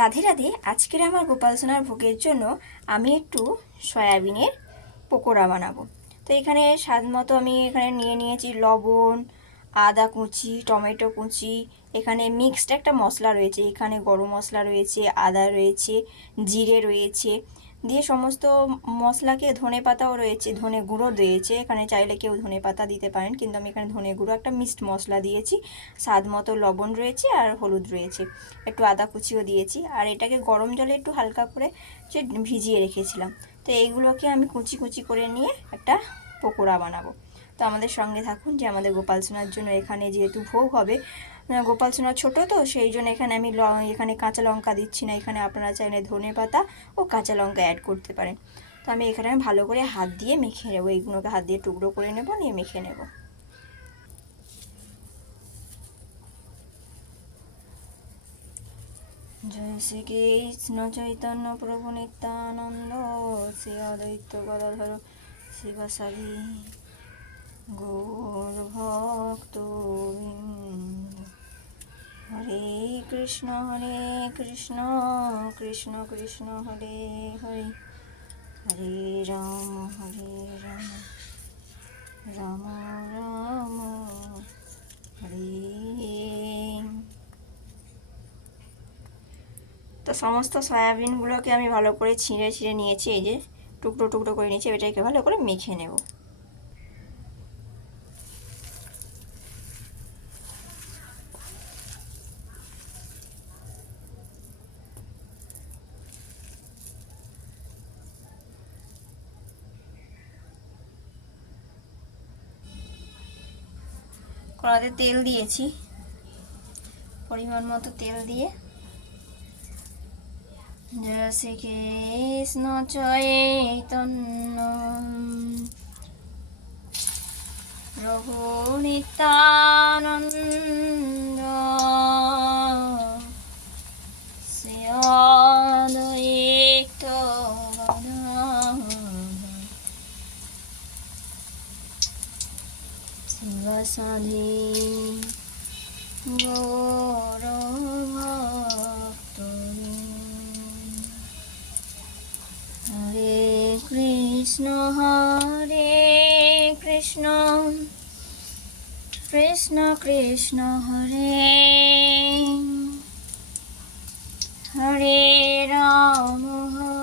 রাধে রাধে, আজকের আমার গোপাল সোনার ভোগের জন্য আমি একটু সয়াবিনের পকোড়া বানাবো। তো এখানে স্বাদ মতো আমি এখানে নিয়ে নিয়েছি লবণ, আদা কুচি, টমেটো কুচি, এখানে মিক্সড একটা মশলা রয়েছে। এখানে গরম মশলা রয়েছে, আদা রয়েছে, জিরে রয়েছে। দিয়ে সমস্ত মশলাকে ধনে পাতাও রয়েছে, ধনে গুঁড়ো দিয়েছে এখানে চাইলে কেউ ধনে পাতা দিতে পারেন, কিন্তু আমি এখানে ধনে গুঁড়ো একটা মিক্সড মশলা দিয়েছি, স্বাদ মতো লবণ রয়েছে আর হলুদ রয়েছে, একটু আদা কুচিও দিয়েছি, আর এটাকে গরম জলে একটু হালকা করে যে ভিজিয়ে রেখেছিলাম, তো এইগুলোকে আমি কুচি কুচি করে নিয়ে একটা পকোড়া বানাবো, তো আমাদের সঙ্গে থাকুন যে আমাদের গোপাল সোনার জন্য এখানে যেহেতু ভোগ হবে গোপাল সোনা ছোটো তো, সেই জন্য এখানে আমি এখানে কাঁচা লঙ্কা দিচ্ছি না। এখানে আপনারা চাইলে ধনে পাতা ও কাঁচা লঙ্কা অ্যাড করতে পারেন। তো আমি এখানে আমি ভালো করে হাত দিয়ে মেখে নেব। এইগুলোকে হাত দিয়ে টুকরো করে নেব, নিয়ে মেখে নেব। জয় শ্রীকৃষ্ণ চৈতন্য প্রভু নিত্যানন্দ, শ্রী অদ্বৈত গদাধর শিবাসাদি গৌর ভক্ত হরে কৃষ্ণ হরে কৃষ্ণ কৃষ্ণ কৃষ্ণ, হরে হরে। হরে রাম হরে রাম রাম রাম, হরে। তো সমস্ত সয়াবিনগুলোকে আমি ভালো করে ছিঁড়ে ছিঁড়ে নিয়েছি, এই যে টুকরো টুকরো করে নিয়েছি, এটাকে ভালো করে মেখে নেব। কড়াতে তেল দিয়েছি। পরিমাণ মতো তেল দিয়ে। জয় কৃষ্ণ চৈতন্য প্রভু নিত্যানন্দ। শিবসাধি গৌর হরে কৃষ্ণ হরে কৃষ্ণ কৃষ্ণ কৃষ্ণ হরে হরে রাম হরে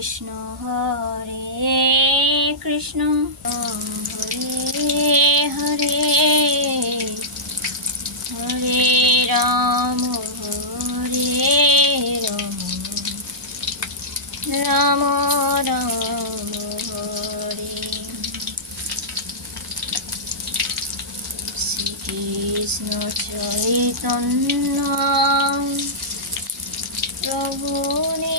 কৃষ্ণ হরে কৃষ্ণ হরে হরে হরে রাম হরে রাম রাম রাম হরে শ্রীকৃষ্ণ চৈতন্য প্রভু নি-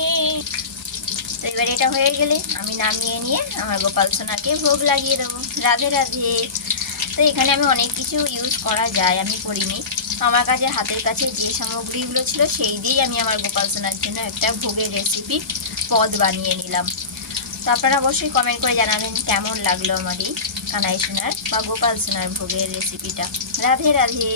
তো এবার এটা হয়ে গেলে আমি নামিয়ে নিয়ে আমার গোপাল সোনাকে ভোগ লাগিয়ে দেবো। রাধে রাধে। তো এখানে আমি অনেক কিছু ইউজ করা যায়, আমি করিনি। আমার কাছে, হাতের কাছে যে সামগ্রীগুলো ছিল সেই দিয়েই আমি আমার গোপাল সোনার জন্য একটা ভোগের রেসিপি পদ বানিয়ে নিলাম। তো আপনারা অবশ্যই কমেন্ট করে জানাবেন কেমন লাগল আমার এই কানাই সোনার বা গোপাল সোনার ভোগের রেসিপিটা রাধে রাধে।